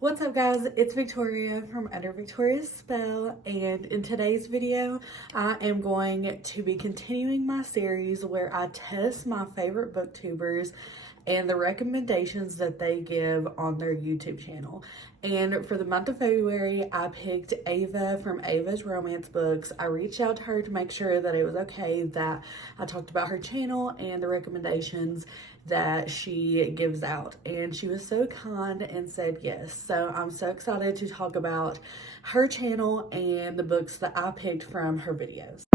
What's up, guys? It's Victoria from UnderVictoriaSpell, and in today's video I am going to be continuing my series where I test my favorite booktubers and the recommendations that they give on their YouTube channel. And for the month of February, I picked Ava from Avas Romance Books. I reached out to her to make sure that it was okay that I talked about her channel and the recommendations that she gives out, and she was so kind and said yes. So I'm so excited to talk about her channel and the books that I picked from her videos.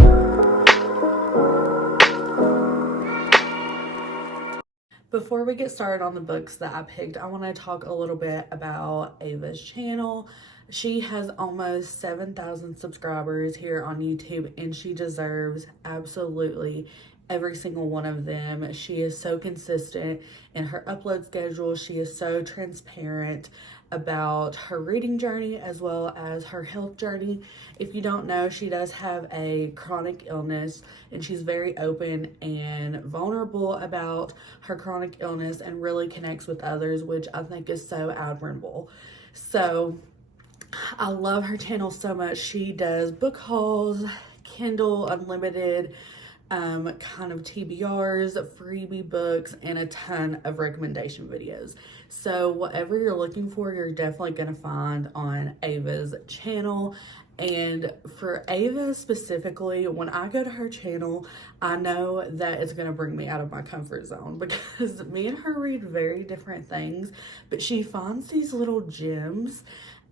Before we get started on the books that I picked, I want to talk a little bit about Ava's channel. She has almost 7,000 subscribers here on YouTube, and she deserves absolutely every single one of them. She is so consistent in her upload schedule. She is so transparent about her reading journey as well as her health journey. If you don't know, she does have a chronic illness, and she's very open and vulnerable about her chronic illness and really connects with others, which I think is so admirable. So I love her channel so much. She does book hauls, Kindle Unlimited, kind of TBRs, freebie books, and a ton of recommendation videos. So whatever you're looking for, you're definitely going to find on Ava's channel. And for Ava specifically, when I go to her channel, I know that it's going to bring me out of my comfort zone, because me and her read very different things, but she finds these little gems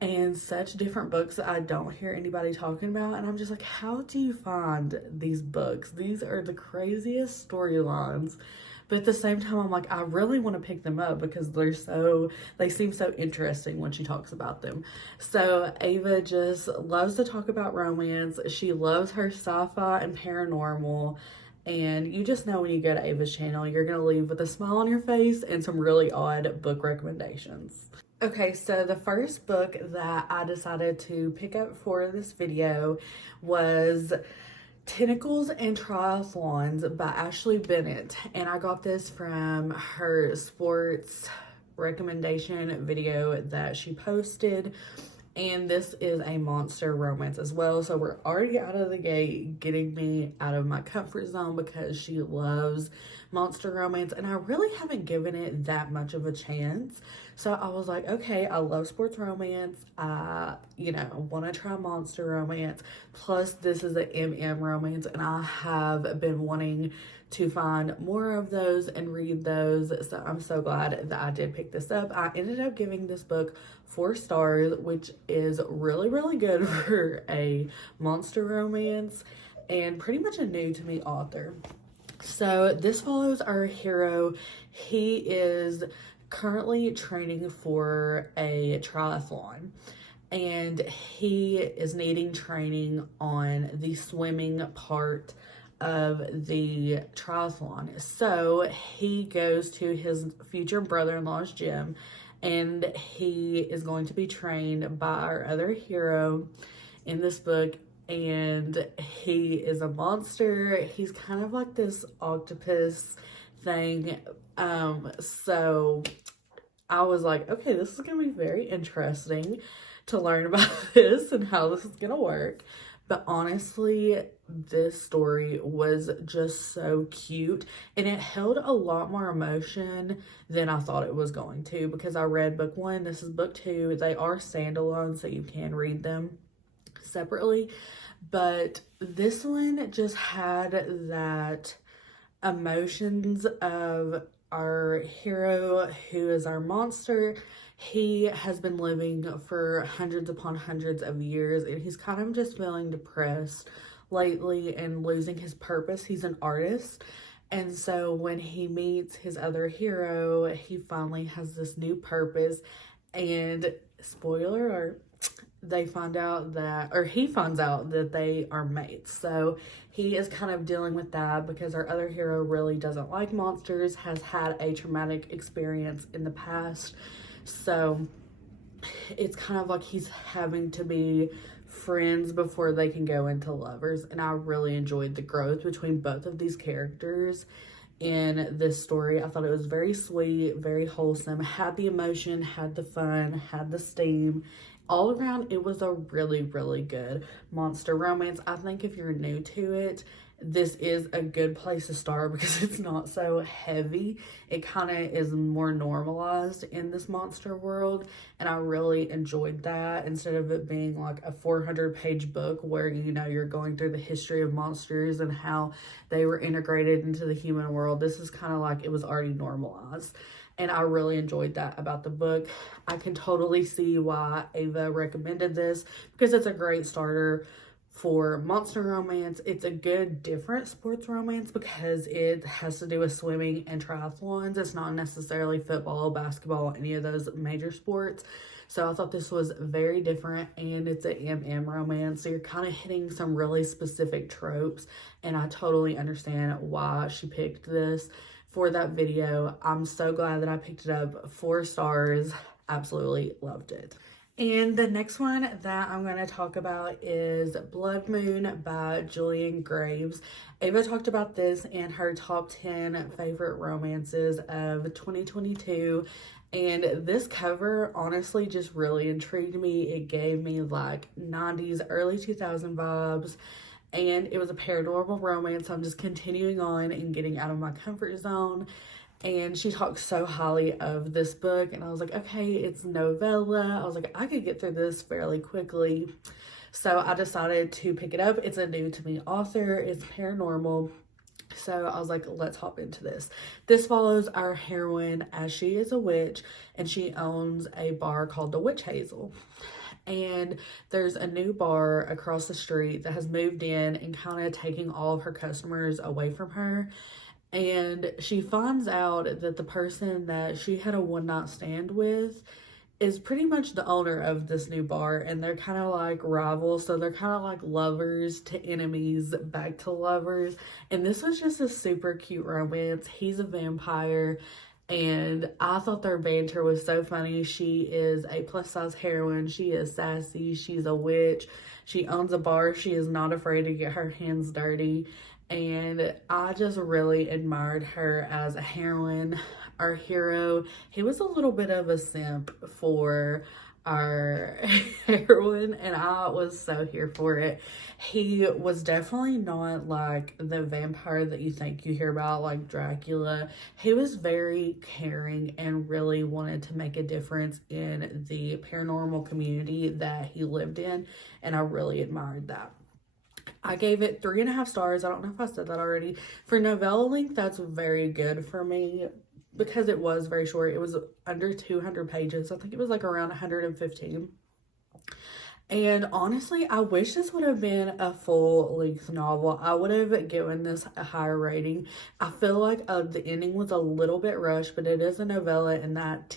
and such different books that I don't hear anybody talking about. And I'm just like, how do you find these books? These are the craziest storylines. But at the same time, I'm like, I really want to pick them up because they seem so interesting when she talks about them. So Ava just loves to talk about romance. She loves her sci-fi and paranormal. And you just know when you go to Ava's channel, you're going to leave with a smile on your face and some really odd book recommendations. Okay, so the first book that I decided to pick up for this video was Tentacles and Triathlons by Ashley Bennett. And I got this from her sports recommendation video that she posted. And this is a monster romance as well. So we're already out of the gate getting me out of my comfort zone because she loves monster romance. And I really haven't given it that much of a chance. So I was like, okay, I love sports romance. I, want to try monster romance. Plus this is an MM romance, and I have been wanting to find more of those and read those. So I'm so glad that I did pick this up. I ended up giving this book 4 stars, which is really, really good for a monster romance and pretty much a new to me author. So this follows our hero. He is currently training for a triathlon, and he is needing training on the swimming part of the triathlon. So he goes to his future brother-in-law's gym, and he is going to be trained by our other hero in this book. And he is a monster. He's kind of like this octopus thing. So I was like, okay, this is gonna be very interesting to learn about this and how this is gonna work. But honestly, this story was just so cute, and it held a lot more emotion than I thought it was going to, because I read book 1, this is book 2. They are standalone, so you can read them separately. But this one just had that emotions of our hero, who is our monster. He has been living for hundreds upon hundreds of years, and he's kind of just feeling depressed lately and losing his purpose. He's an artist, and so when he meets his other hero, he finally has this new purpose. And spoiler alert, he finds out that they are mates. So he is kind of dealing with that because our other hero really doesn't like monsters, has had a traumatic experience in the past. So it's kind of like he's having to be friends before they can go into lovers. And I really enjoyed the growth between both of these characters. in this story. I thought it was very sweet, very wholesome, had the emotion, had the fun, had the steam. All around, it was a really, really good monster romance. I think if you're new to it, this is a good place to start because it's not so heavy. It kind of is more normalized in this monster world, and I really enjoyed that instead of it being like a 400-page book where, you know, you're going through the history of monsters and how they were integrated into the human world. This is kind of like it was already normalized. And I really enjoyed that about the book. I can totally see why Ava recommended this because it's a great starter for monster romance. It's a good different sports romance because it has to do with swimming and triathlons. It's not necessarily football, basketball, any of those major sports. So I thought this was very different, and it's an MM romance. So you're kind of hitting some really specific tropes, and I totally understand why she picked this for that video. I'm so glad that I picked it up. 4 stars. Absolutely loved it. And the next one that I'm going to talk about is Blood Moon by Julian Graves. Ava talked about this in her top 10 favorite romances of 2022. And this cover honestly just really intrigued me. It gave me like 90s, early 2000 vibes. And it was a paranormal romance. I'm just continuing on and getting out of my comfort zone. And she talked so highly of this book, and I was like, okay, it's novella. I was like, I could get through this fairly quickly. So I decided to pick it up. It's a new to me author. It's paranormal. So I was like, let's hop into this. This follows our heroine as she is a witch, and she owns a bar called the Witch Hazel. And there's a new bar across the street that has moved in and kind of taking all of her customers away from her. And she finds out that the person that she had a one-night stand with is pretty much the owner of this new bar, and they're kind of like rivals. So they're kind of like lovers to enemies back to lovers. And this was just a super cute romance. He's a vampire, and I thought their banter was so funny. She is a plus-size heroine. She is sassy. She's a witch. She owns a bar. She is not afraid to get her hands dirty. And I just really admired her as a heroine. Our hero, he was a little bit of a simp for our heroine, and I was so here for it. He was definitely not like the vampire that you think you hear about, like Dracula. He was very caring and really wanted to make a difference in the paranormal community that he lived in, and I really admired that. I gave it 3.5 stars. I don't know if I said that already. For novella length, that's very good for me because it was very short. It was under 200 pages. I think it was like around 115. And honestly, I wish this would have been a full-length novel. I would have given this a higher rating. I feel like the ending was a little bit rushed, but it is a novella, and that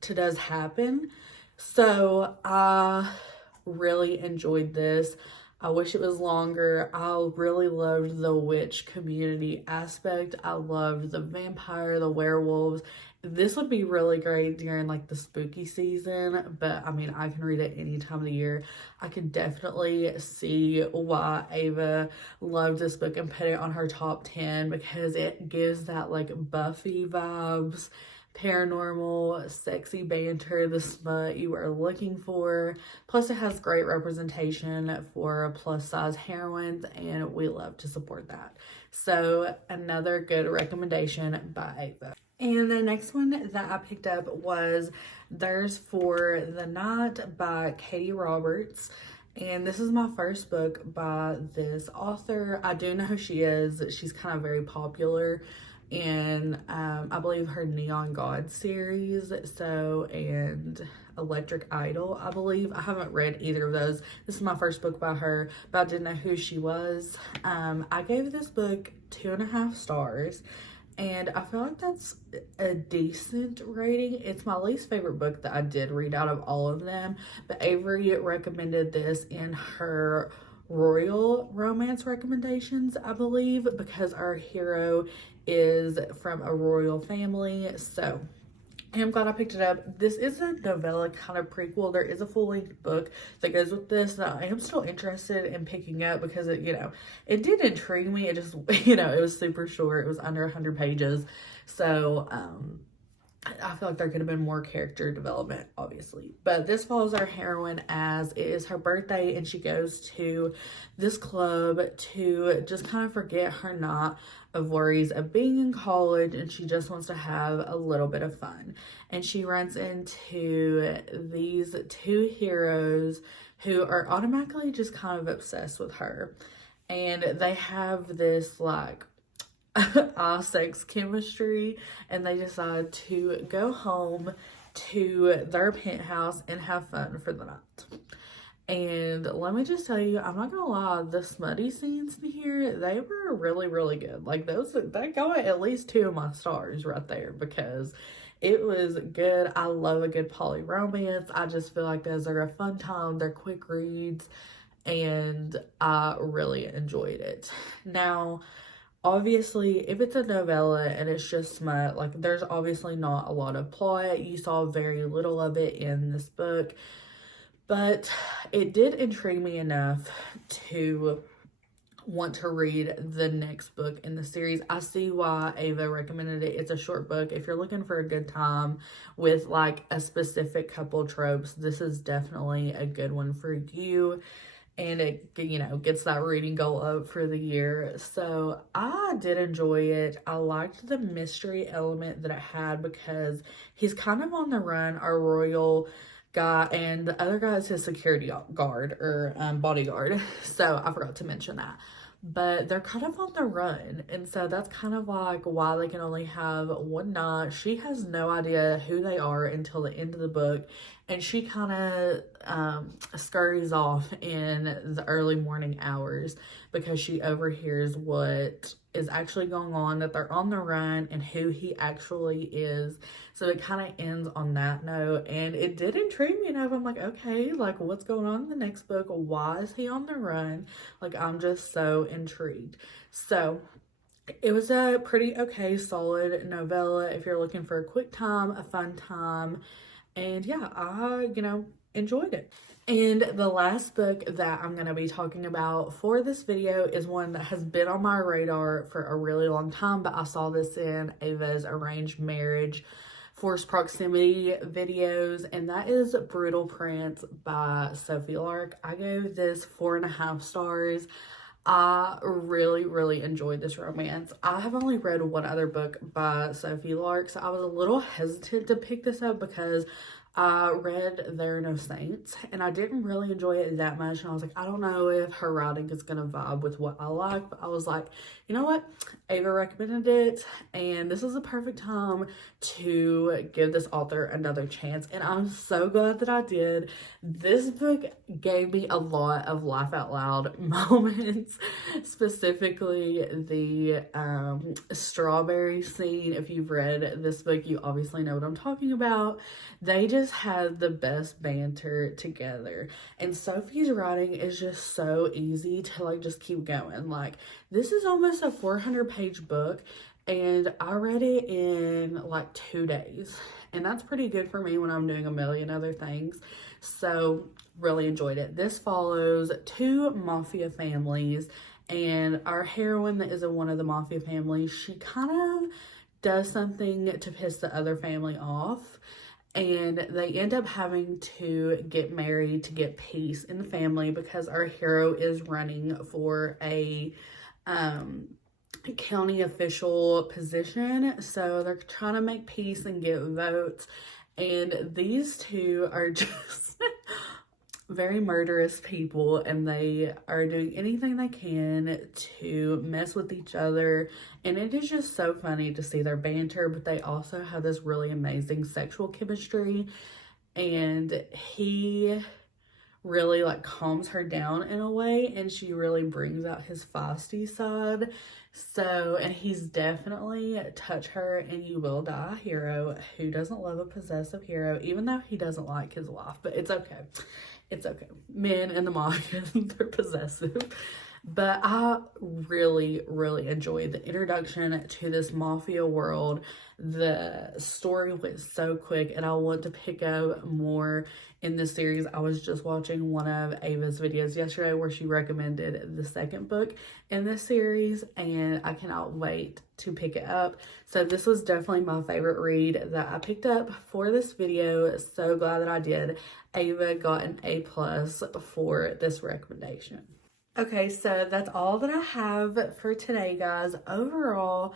does happen. So I really enjoyed this. I wish it was longer. I really loved the witch community aspect. I loved the vampire, the werewolves. This would be really great during like the spooky season, but I mean, I can read it any time of the year. I could definitely see why Ava loved this book and put it on her top 10 because it gives that like Buffy vibes. Paranormal, sexy banter, the smut you are looking for. Plus, it has great representation for plus-size heroines, and we love to support that. So, another good recommendation by Ava. And the next one that I picked up was Theirs for the Night by Katie Roberts. And this is my first book by this author. I do know who she is. She's kind of very popular in I believe her Neon God series, and Electric Idol, I believe. I haven't read either of those. This is my first book by her, but I didn't know who she was. I gave this book 2.5 stars, and I feel like that's a decent rating. It's my least favorite book that I did read out of all of them, but Avery recommended this in her royal romance recommendations, I believe, because our hero is from a royal family. So I'm glad I picked it up. This is a novella kind of prequel. There is a full-length book that goes with this that I am still interested in picking up because it, it did intrigue me. It just, it was super short. It was under 100 pages. So, I feel like there could have been more character development, obviously. But this follows our heroine as it is her birthday and she goes to this club to just kind of forget her knot of worries of being in college, and she just wants to have a little bit of fun. And she runs into these two heroes who are automatically just kind of obsessed with her. And they have this like sex chemistry, and they decide to go home to their penthouse and have fun for the night. And let me just tell you, I'm not gonna lie, the smutty scenes in here, they were really, really good. Like that got at least 2 of my stars right there because it was good. I love a good poly romance. I just feel like those are a fun time. They're quick reads, and I really enjoyed it. Now, obviously, if it's a novella and it's just smut, like there's obviously not a lot of plot. You saw very little of it in this book, but it did intrigue me enough to want to read the next book in the series. I see why Ava recommended it. It's a short book. If you're looking for a good time with like a specific couple tropes, this is definitely a good one for you. And it, gets that reading goal up for the year. So I did enjoy it. I liked the mystery element that it had because he's kind of on the run, our royal guy, and the other guy is his security guard or bodyguard. So I forgot to mention that. But they're kind of on the run, and so that's kind of like why they can only have one night. She has no idea who they are until the end of the book, and she kind of scurries off in the early morning hours because she overhears what is actually going on, that they're on the run, and who he actually is. So it kind of ends on that note, and it did intrigue me enough. I'm like, okay, like what's going on in the next book? Why is he on the run? Like, I'm just so intrigued. So it was a pretty okay, solid novella if you're looking for a quick time, a fun time. And yeah, I, enjoyed it. And the last book that I'm going to be talking about for this video is one that has been on my radar for a really long time, but I saw this in Ava's arranged marriage forced proximity videos, and that is Brutal Prance by Sophie Lark. I gave this 4.5 stars. I really, really enjoyed this romance. I have only read one other book by Sophie Lark, so I was a little hesitant to pick this up because I read There Are No Saints, and I didn't really enjoy it that much, and I was like, I don't know if her writing is going to vibe with what I like, but I was like, you know what? Ava recommended it, and this is a perfect time to give this author another chance, and I'm so glad that I did. This book gave me a lot of laugh out loud moments, specifically the strawberry scene. If you've read this book, you obviously know what I'm talking about. They just had the best banter together, and Sophie's writing is just so easy to like just keep going. Like, this is almost a 400-page book, and I read it in like 2 days, and that's pretty good for me when I'm doing a million other things. So really enjoyed it. This follows 2 mafia families, and our heroine that is in one of the mafia families, she kind of does something to piss the other family off, and they end up having to get married to get peace in the family because our hero is running for a county official position. So they're trying to make peace and get votes, and these two are just very murderous people, and they are doing anything they can to mess with each other, and it is just so funny to see their banter. But they also have this really amazing sexual chemistry, and he really like calms her down in a way, and she really brings out his feisty side. So, and he's definitely touch her and you will die hero. Who doesn't love a possessive hero, even though he doesn't like his wife? But it's okay. It's okay. Men and the mafia, they're possessive. But I really, really enjoyed the introduction to this mafia world. The story went so quick, and I want to pick up more in the series. I was just watching one of Ava's videos yesterday where she recommended the second book in this series, and I cannot wait to pick it up. So this was definitely my favorite read that I picked up for this video. So glad that I did. Ava got an A+ for this recommendation. Okay, so that's all that I have for today, guys. Overall,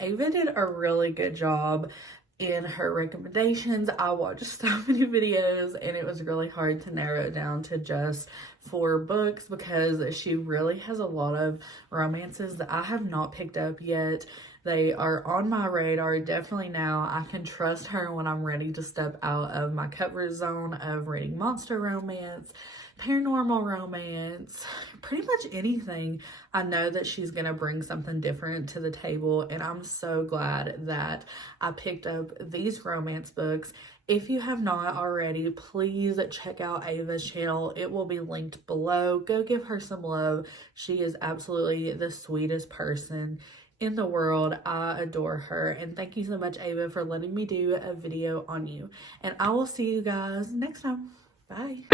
Ava did a really good job in her recommendations. I watched so many videos, and it was really hard to narrow it down to just 4 books because she really has a lot of romances that I have not picked up yet. They are on my radar definitely now. I can trust her when I'm ready to step out of my comfort zone of reading monster romance, paranormal romance, pretty much anything. I know that she's gonna bring something different to the table, and I'm so glad that I picked up these romance books. If you have not already, please check out Ava's channel. It will be linked below. Go give her some love. She is absolutely the sweetest person in the world. I adore her, and thank you so much, Ava, for letting me do a video on you. And I will see you guys next time. Bye.